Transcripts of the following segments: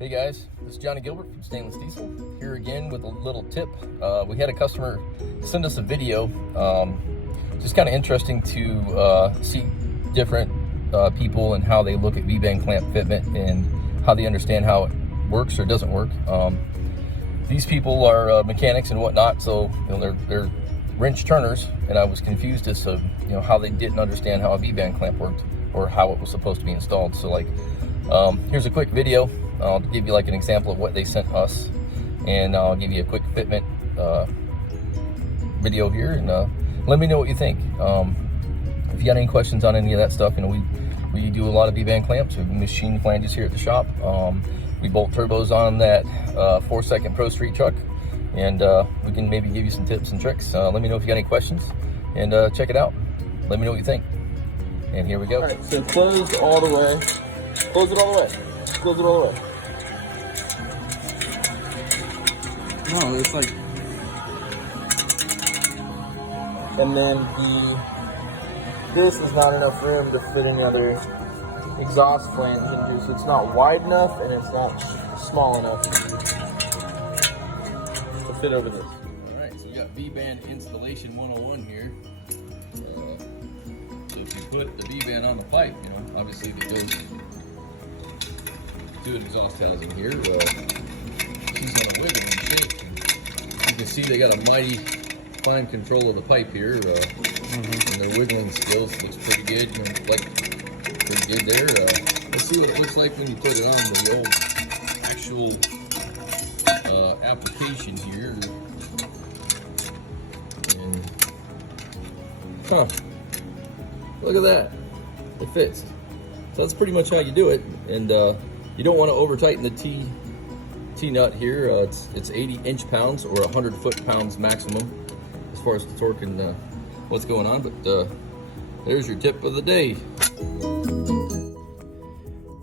Hey guys, this is Johnny Gilbert from Stainless Diesel, here again with a little tip. We had a customer send us a video. Just kind of interesting to see different people and how they look at V-band clamp fitment and how they understand how it works or doesn't work. These people are mechanics and whatnot, so they're wrench turners, and I was confused as to how they didn't understand how a V-band clamp worked or how it was supposed to be installed. So here's a quick video. I'll give you like an example of what they sent us, and I'll give you a quick fitment video here, and let me know what you think. If you got any questions on any of that stuff, we do a lot of V-band clamps. We machine flanges here at the shop. We bolt turbos on that 4-second Pro Street truck, and we can maybe give you some tips and tricks. Let me know if you got any questions, and check it out. Let me know what you think. And here we go. All right, so closed all the way. Close it all the way. Close it all the way. No, it's like... And then this is not enough room to fit any other exhaust flange in here, so it's not wide enough and it's not small enough to fit over this. All right, so we got V-band installation 101 here. So if you put the V-band on the pipe, obviously it goes to an exhaust housing here. She's gonna wiggle and shake. You can see they got a mighty fine control of the pipe here, and their wiggling skills looks pretty good. Pretty good there. Let's see what it looks like when you put it on the old actual application here. And, look at that, it fits. So that's pretty much how you do it, and you don't want to over tighten the T-nut here. It's 80 inch-pounds or 100 foot-pounds maximum as far as the torque and what's going on. But there's your tip of the day.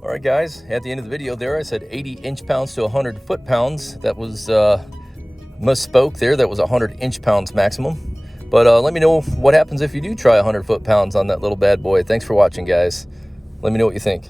All right, guys, at the end of the video there, I said 80 inch-pounds to 100 foot-pounds. That was misspoke there. That was 100 inch-pounds maximum. But let me know what happens if you do try 100 foot-pounds on that little bad boy. Thanks for watching, guys. Let me know what you think.